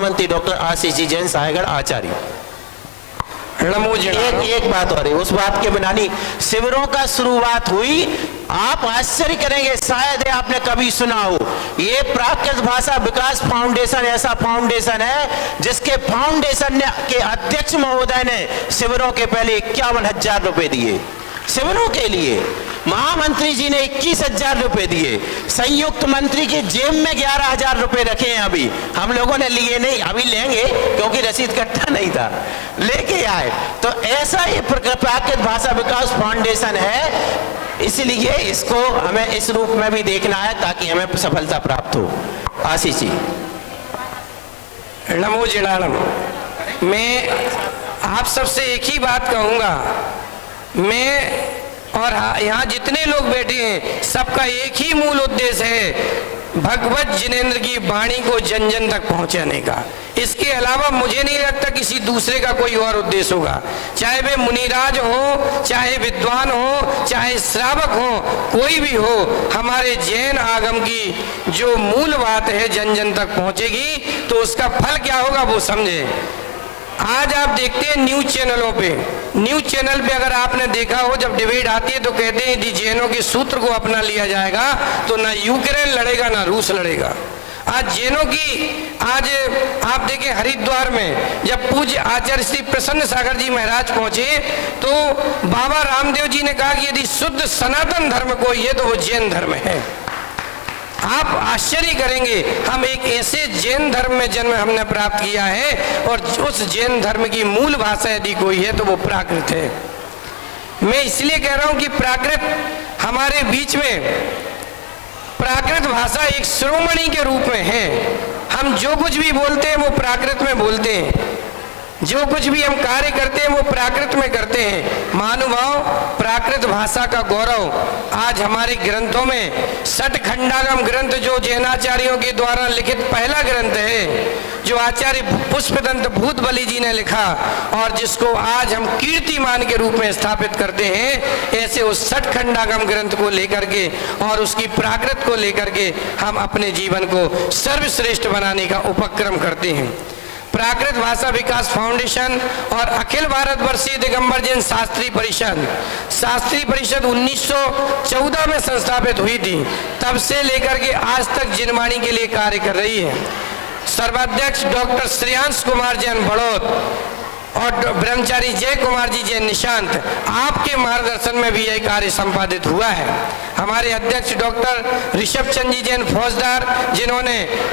मंत्री डॉक्टर आशीष जी जैन साहेगढ़ आचार्य। एक बात और है, उस बात के बिना नहीं, शिविरों का शुरुआत हुई, आप आश्चर्य करेंगे, शायद आपने कभी सुना हो, ये प्राकृत भाषा विकास फाउंडेशन ऐसा फाउंडेशन है जिसके फाउंडेशन के अध्यक्ष महोदय ने शिविरों के पहले 51,000 रुपए दिए शिविरों के लिए, महामंत्री जी ने 21,000 रुपए दिए, संयुक्त मंत्री की जेब में 11,000 रुपए रखे हैं, अभी हम लोगों ने लिए नहीं, अभी लेंगे क्योंकि रसीद कट्टा नहीं था, लेके आए। तो ऐसा ये प्राकृत भाषा विकास फाउंडेशन है, इसलिए इसको हमें इस रूप में भी देखना है ताकि हमें सफलता प्राप्त हो। आशीष जी। नमो जिणाणम। मैं आप सबसे एक ही बात कहूंगा, मैं और यहाँ जितने लोग बैठे हैं सबका एक ही मूल उद्देश्य है, भगवत जिनेंद्र की वाणी को जन जन तक पहुंचाने का। इसके अलावा मुझे नहीं लगता किसी दूसरे का कोई और उद्देश्य होगा, चाहे वे मुनिराज हो, चाहे विद्वान हो, चाहे श्रावक हो, कोई भी हो, हमारे जैन आगम की जो मूल बात है जन जन तक पहुंचेगी तो उसका फल क्या होगा वो समझे। आज आप देखते हैं न्यूज चैनलों पे, न्यूज चैनल पे अगर आपने देखा हो, जब डिबेट आती है तो कहते हैं यदि जैनों के सूत्र को अपना लिया जाएगा तो ना यूक्रेन लड़ेगा ना रूस लड़ेगा। आज जैनों की, आज आप देखें हरिद्वार में जब पूज्य आचार्य श्री प्रसन्न सागर जी महाराज पहुंचे तो बाबा रामदेव जी ने कहा कि यदि शुद्ध सनातन धर्म कोई है तो वो जैन धर्म है। आप आश्चर्य करेंगे, हम एक ऐसे जैन धर्म में जन्म हमने प्राप्त किया है और उस जैन धर्म की मूल भाषा यदि कोई है तो वो प्राकृत है। मैं इसलिए कह रहा हूं कि प्राकृत हमारे बीच में, प्राकृत भाषा एक शिरोमणि के रूप में है। हम जो कुछ भी बोलते हैं वो प्राकृत में बोलते हैं, जो कुछ भी हम कार्य करते हैं वो प्राकृत में करते हैं। महानुभाव, प्राकृत भाषा का गौरव आज हमारे ग्रंथों में, षटखंडागम ग्रंथ जो जैनाचार्यों के द्वारा लिखित पहला ग्रंथ है, जो आचार्य पुष्पदंत भूतबली जी ने लिखा और जिसको आज हम कीर्तिमान के रूप में स्थापित करते हैं, ऐसे उस षटखंडागम ग्रंथ को लेकर के और उसकी प्राकृत को लेकर के हम अपने जीवन को सर्वश्रेष्ठ बनाने का उपक्रम करते हैं। प्राकृत भाषा विकास फाउंडेशन और अखिल भारत वर्षीय दिगंबर जैन शास्त्री परिषद, शास्त्री परिषद 1914 में संस्थापित हुई थी, तब से लेकर के आज तक जिनवाणी के लिए कार्य कर रही है। सर्वाध्यक्ष डॉक्टर श्रेयांश कुमार जैन बड़ौत और ब्रह्मचारी जय कुमार जी जैन निशांत, आपके मार्गदर्शन में भी यह कार्य संपादित हुआ है। हमारे अध्यक्ष डॉक्टर ऋषभ चंद जी जैन फौजदार,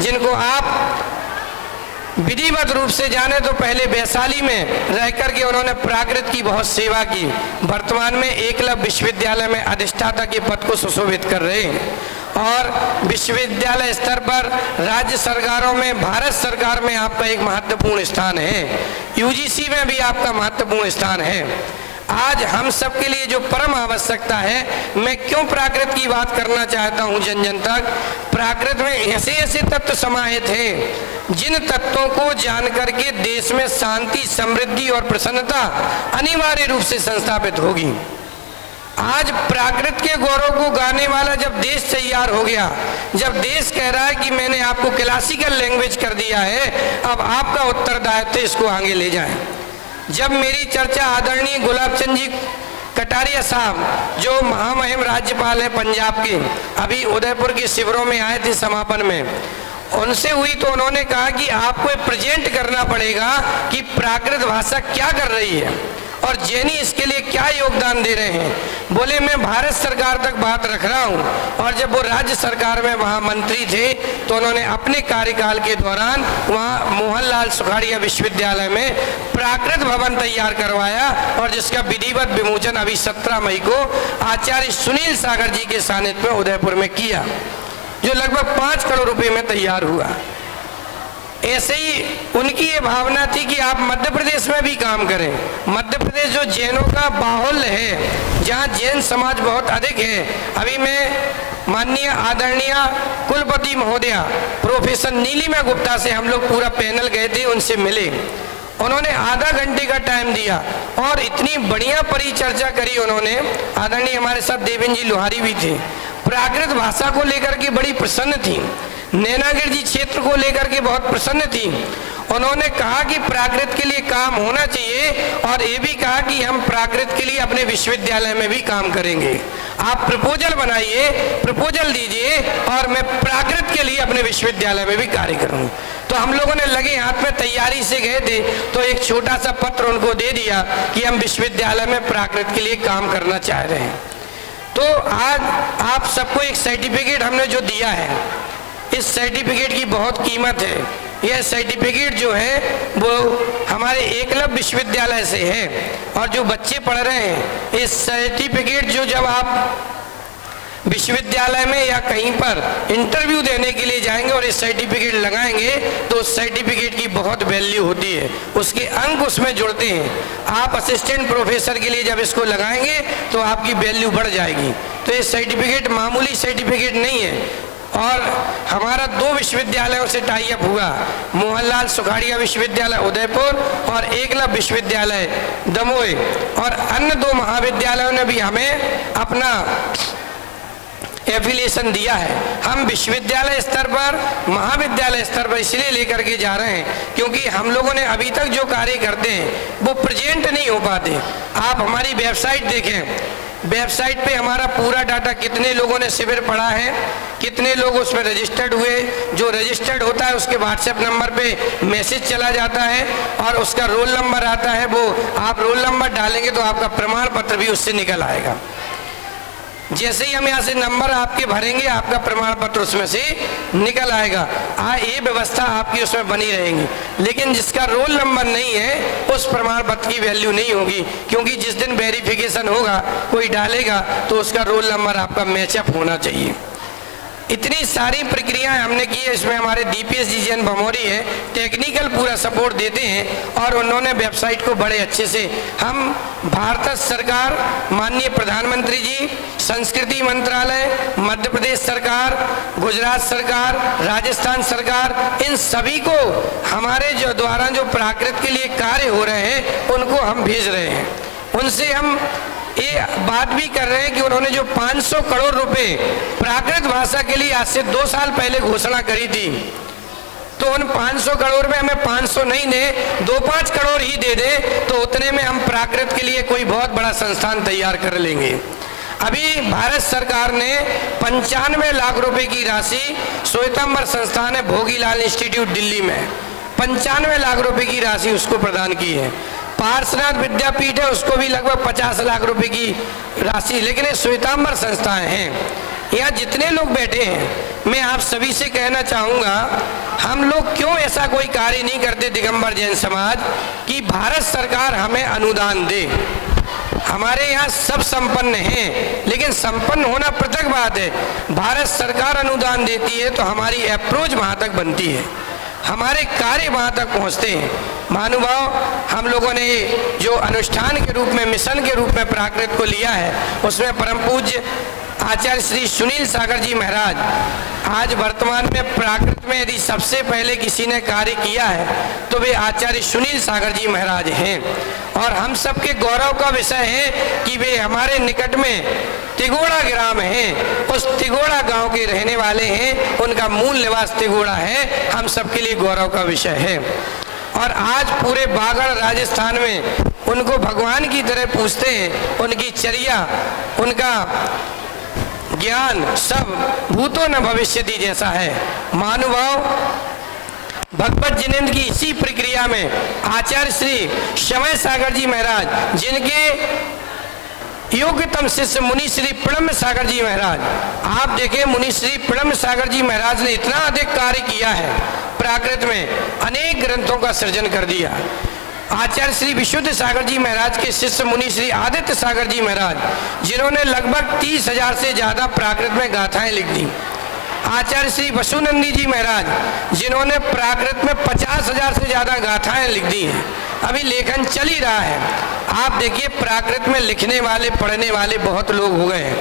जिनको आप विधिवत रूप से जाने तो पहले वैशाली में रह करके उन्होंने प्राकृत की बहुत सेवा की, वर्तमान में एकलव्य विश्वविद्यालय में अधिष्ठाता के पद को सुशोभित कर रहे हैं और विश्वविद्यालय स्तर पर राज्य सरकारों में, भारत सरकार में आपका एक महत्वपूर्ण स्थान है, यूजीसी में भी आपका महत्वपूर्ण स्थान है। आज हम सबके लिए जो परम आवश्यकता है, मैं क्यों प्राकृत की बात करना चाहता हूं जन जन तक, प्राकृत में ऐसे ऐसे तत्व समाहित हैं जिन तत्वों को जान करके देश में शांति, समृद्धि और प्रसन्नता अनिवार्य रूप से संस्थापित होगी। आज प्राकृत के गौरव को गाने वाला जब देश तैयार हो गया, जब देश कह रहा है कि मैंने आपको क्लासिकल लैंग्वेज कर दिया है, अब आपका उत्तरदायित्व इसको आगे ले जाएं। जब मेरी चर्चा आदरणीय गुलाब चंद जी कटारिया साहब जो महामहिम राज्यपाल है पंजाब के, अभी उदयपुर के शिविरों में आए थे समापन में, उनसे हुई तो उन्होंने कहा कि आपको प्रेजेंट करना पड़ेगा कि प्राकृत भाषा क्या कर रही है और जैनी इसके लिए क्या योगदान दे रहे हैं। बोले मैं भारत सरकार तक बात रख रहा हूं, और जब वो राज्य सरकार में वहां मंत्री थे तो उन्होंने अपने कार्यकाल के दौरान वहां मोहनलाल सुखाड़िया विश्वविद्यालय में प्राकृत भवन तैयार करवाया और जिसका विधिवत विमोचन अभी 17 मई को आचार्य सुनील सागर जी के सानिध्य में उदयपुर में किया, जो लगभग 5 करोड़ रुपए में तैयार हुआ। ऐसे ही उनकी ये भावना थी कि आप मध्य प्रदेश में भी काम करें। मध्य प्रदेश जो जैनों का बाहुल्य है, जहाँ जैन समाज बहुत अधिक है। अभी मैं माननीय आदरणीय कुलपति महोदया प्रोफेसर नीलिमा गुप्ता से हम लोग पूरा पैनल गए थे, उनसे मिले। उन्होंने आधा घंटे का टाइम दिया और इतनी बढ़िया परिचर्चा करी उन्होंने। आदरणीय हमारे साथ देवेंद्र जी लोहारी भी थे। प्राकृत भाषा को लेकर के बड़ी प्रसन्न थी, नैनागिर जी क्षेत्र को लेकर के बहुत प्रसन्न थी। उन्होंने कहा कि प्राकृत के लिए काम होना चाहिए और ये भी कहा कि हम प्राकृत के लिए अपने विश्वविद्यालय में भी काम करेंगे। आप प्रपोजल बनाइए, प्रपोजल दीजिए और मैं प्राकृत के लिए अपने विश्वविद्यालय में भी कार्य करूंगा। तो हम लोगों ने लगे हाथ में तैयारी से गए थे, तो एक छोटा सा पत्र उनको दे दिया कि हम विश्वविद्यालय में प्राकृत के लिए काम करना चाह रहे हैं। तो आज आप सबको एक सर्टिफिकेट हमने जो दिया है, इस सर्टिफिकेट की बहुत कीमत है। यह सर्टिफिकेट जो है वो हमारे एकलव्य विश्वविद्यालय से है और जो बच्चे पढ़ रहे हैं, इस सर्टिफिकेट जो जब आप विश्वविद्यालय में या कहीं पर इंटरव्यू देने के लिए जाएंगे और इस सर्टिफिकेट लगाएंगे तो उस सर्टिफिकेट की बहुत वैल्यू होती है, उसके अंक उसमें जुड़ते हैं। आप असिस्टेंट प्रोफेसर के लिए जब इसको लगाएंगे तो आपकी वैल्यू बढ़ जाएगी। तो ये सर्टिफिकेट मामूली सर्टिफिकेट नहीं है। और हमारा 2 विश्वविद्यालयों से टाई अप हुआ, मोहनलाल सुखाड़िया विश्वविद्यालय उदयपुर और एकलव्य विश्वविद्यालय दमोह, और अन्य 2 महाविद्यालयों ने भी हमें अपना एफिलिएशन दिया है। हम विश्वविद्यालय स्तर पर, महाविद्यालय स्तर पर इसलिए लेकर के जा रहे हैं क्योंकि हम लोगों ने अभी तक जो कार्य करते हैं वो प्रेजेंट नहीं हो पाते। आप हमारी वेबसाइट देखें, वेबसाइट पे हमारा पूरा डाटा, कितने लोगों ने शिविर पढ़ा है, कितने लोग उसमें रजिस्टर्ड हुए, जो रजिस्टर्ड होता है उसके व्हाट्सएप नंबर पे मैसेज चला जाता है और उसका रोल नंबर आता है। वो आप रोल नंबर डालेंगे तो आपका प्रमाण पत्र भी उससे निकल आएगा। जैसे ही हम यहाँ से नंबर आपके भरेंगे आपका प्रमाण पत्र उसमें से निकल आएगा। ये व्यवस्था आपकी उसमें बनी रहेगी। लेकिन जिसका रोल नंबर नहीं है उस प्रमाण पत्र की वैल्यू नहीं होगी, क्योंकि जिस दिन वेरिफिकेशन होगा कोई डालेगा तो उसका रोल नंबर आपका मैचअप होना चाहिए। इतनी सारी प्रक्रियाएं हमने की है। इसमें हमारे DPS जी भमोरी है, टेक्निकल पूरा सपोर्ट देते हैं और उन्होंने वेबसाइट को बड़े अच्छे से, हम भारत सरकार, माननीय प्रधानमंत्री जी, संस्कृति मंत्रालय, मध्य प्रदेश सरकार, गुजरात सरकार, राजस्थान सरकार, इन सभी को हमारे जो द्वारा जो प्राकृत के लिए कार्य हो रहे हैं उनको हम भेज रहे हैं। उनसे हम ये बात भी कर रहे हैं कि उन्होंने जो 500 करोड़ रुपए प्राकृत भाषा के लिए आज से 2 साल पहले घोषणा करी थी, तो उन 500 करोड़ में हमें 500 नहीं दे, 2-5 करोड़ ही दे दे तो उतने में हम प्राकृत के लिए कोई बहुत बड़ा संस्थान तैयार कर लेंगे। अभी भारत सरकार ने 95 लाख रुपए की राशि, श्वेतांबर संस्थान है भोगीलाल इंस्टीट्यूट दिल्ली में, 95 लाख रुपए की राशि उसको प्रदान की है। पार्श्वनाथ विद्यापीठ है, उसको भी लगभग 50 लाख रुपए की राशि। लेकिन ये श्वेतांबर संस्थाएं हैं। यहाँ जितने लोग बैठे हैं, मैं आप सभी से कहना चाहूँगा, हम लोग क्यों ऐसा कोई कार्य नहीं करते दिगंबर जैन समाज कि भारत सरकार हमें अनुदान दे। हमारे यहाँ सब संपन्न हैं, लेकिन संपन्न होना पृथक बात है। भारत सरकार अनुदान देती है तो हमारी अप्रोच वहाँ तक बनती है, हमारे कार्य वहाँ तक पहुँचते हैं। महानुभाव, हम लोगों ने जो अनुष्ठान के रूप में, मिशन के रूप में प्राकृत को लिया है, उसमें परम पूज्य आचार्य श्री सुनील सागर जी महाराज, आज वर्तमान में प्राकृत में यदि सबसे पहले किसी ने कार्य किया है तो वे आचार्य सुनील सागर जी महाराज हैं। और हम सबके गौरव का विषय है कि वे हमारे निकट में तिगोड़ा ग्राम है, उस तिगोड़ा गांव के रहने वाले हैं, उनका मूल निवास तिगोड़ा है, हम सबके लिए गौरव का विषय है। और आज पूरे बागड़ राजस्थान में उनको भगवान की तरह पूजते हैं। उनकी चर्या, उनका ज्ञान सब भूतो न भविष्यति जैसा है। महानुभाव, भगवत जिनेन्द्र की इसी प्रक्रिया में आचार्य श्री शमय सागर जी महाराज, जिनके योग्यतम शिष्य मुनि श्री प्रणम्य सागर जी महाराज, आप देखें मुनि श्री प्रणम्य सागर जी महाराज ने इतना अधिक कार्य किया है प्राकृत में, अनेक ग्रंथों का सृजन कर दिया। आचार्य श्री विशुद्ध सागर जी महाराज के शिष्य मुनि श्री आदित्य सागर जी महाराज, जिन्होंने लगभग 30,000 से ज्यादा प्राकृत में गाथाएं लिख दी। आचार्य श्री वसुनंदी जी महाराज, जिन्होंने प्राकृत में 50,000 से ज्यादा गाथाएं लिख दी हैं। अभी लेखन चल ही रहा है। आप देखिए प्राकृत में लिखने वाले, पढ़ने वाले बहुत लोग हो गए हैं।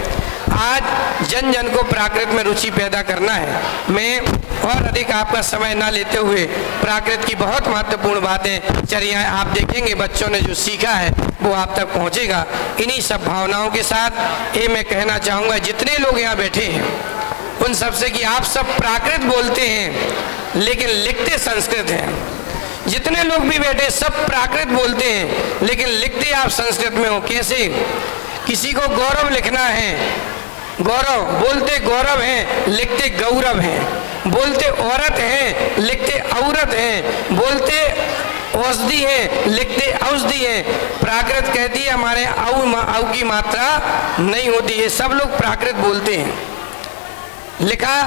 आज जन जन को प्राकृत में रुचि पैदा करना है। मैं और अधिक आपका समय ना लेते हुए प्राकृत की बहुत महत्वपूर्ण बातें, चर्याएं आप देखेंगे बच्चों ने जो सीखा है वो आप तक पहुंचेगा। इन्हीं सब भावनाओं के साथ ये मैं कहना चाहूँगा जितने लोग यहाँ बैठे हैं उन सबसे कि आप सब प्राकृत बोलते हैं लेकिन लिखते संस्कृत हैं। जितने लोग भी बैठे सब प्राकृत बोलते हैं लेकिन लिखते आप संस्कृत में हो। कैसे? किसी को गौरव लिखना है, गौरव बोलते गौरव हैं, लिखते गौरव हैं। बोलते औरत हैं, लिखते औरत हैं। बोलते औषधि है, लिखते औषधि है। प्राकृत कहती है हमारे औ की मात्रा नहीं होती है। सब लोग प्राकृत बोलते हैं। लिखा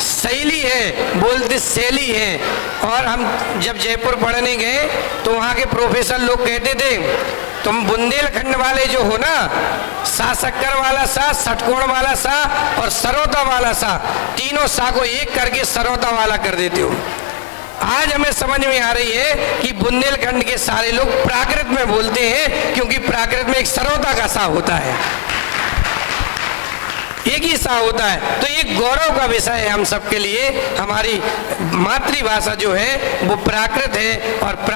शैली है, बोलते शैली है। और हम जब जयपुर पढ़ने गए तो वहाँ के प्रोफेसर लोग कहते थे तुम बुंदेलखंड वाले जो हो ना, सा शक्कर वाला सा, षटकोण वाला सा और सरौता वाला सा, तीनों सा को एक करके सरौता वाला कर देते हो। आज हमें समझ में आ रही है कि बुंदेलखंड के सारे लोग प्राकृत में बोलते हैं क्योंकि प्राकृत में एक सरौता का सा होता है, एक ही सा होता है। तो ये गौरव का विषय है हम सबके लिए। हमारी मातृभाषा जो है वो प्राकृत है और